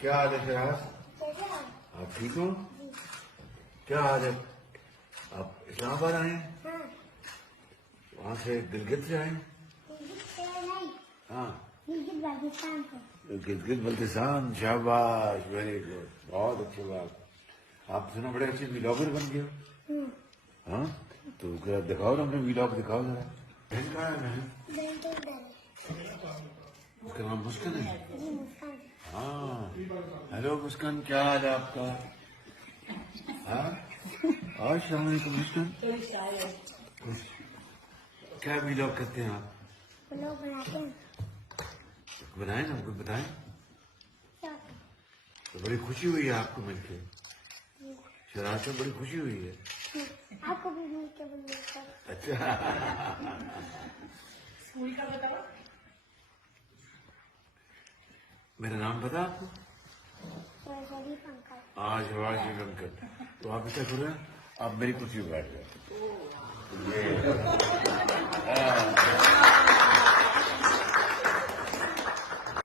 क्या हाल है शिराज? आप ठीक हो? क्या हाल है? आप इस्लामाबाद आए हैं? वहाँ से गिलगित से आए हैं? हाँ, गिलगित बल्तिस्तान। शहबाज, वेरी गुड, बहुत अच्छी बात। आप सुना बड़े अच्छे व्लॉगर बन गए हो। हाँ, तो जरा दिखाओ ना, अपने व्लॉग दिखाओ जरा। बहन कहाँ है? बहन उसका नाम मुस्कान है। हाँ, हेलो मुस्कान, क्या हाल है आपका? हाँ, अस्सलाम वालेकुम मुस्कान। क्या व्लॉग करते हैं आप? व्लॉग बनाते हैं। बनाए ना, हमको बताएं। तो बड़ी खुशी हुई है आपको मिलके? शराज से बड़ी खुशी हुई है। आपको भी मिलके मिलकर। अच्छा, स्कूल का बताओ। मेरा नाम पता आपको? शरीफ अंकल। हाँ, शहबाज अंकल। तो आप ऐसा करो, आप मेरी कुर्सी पर बैठ जाओ।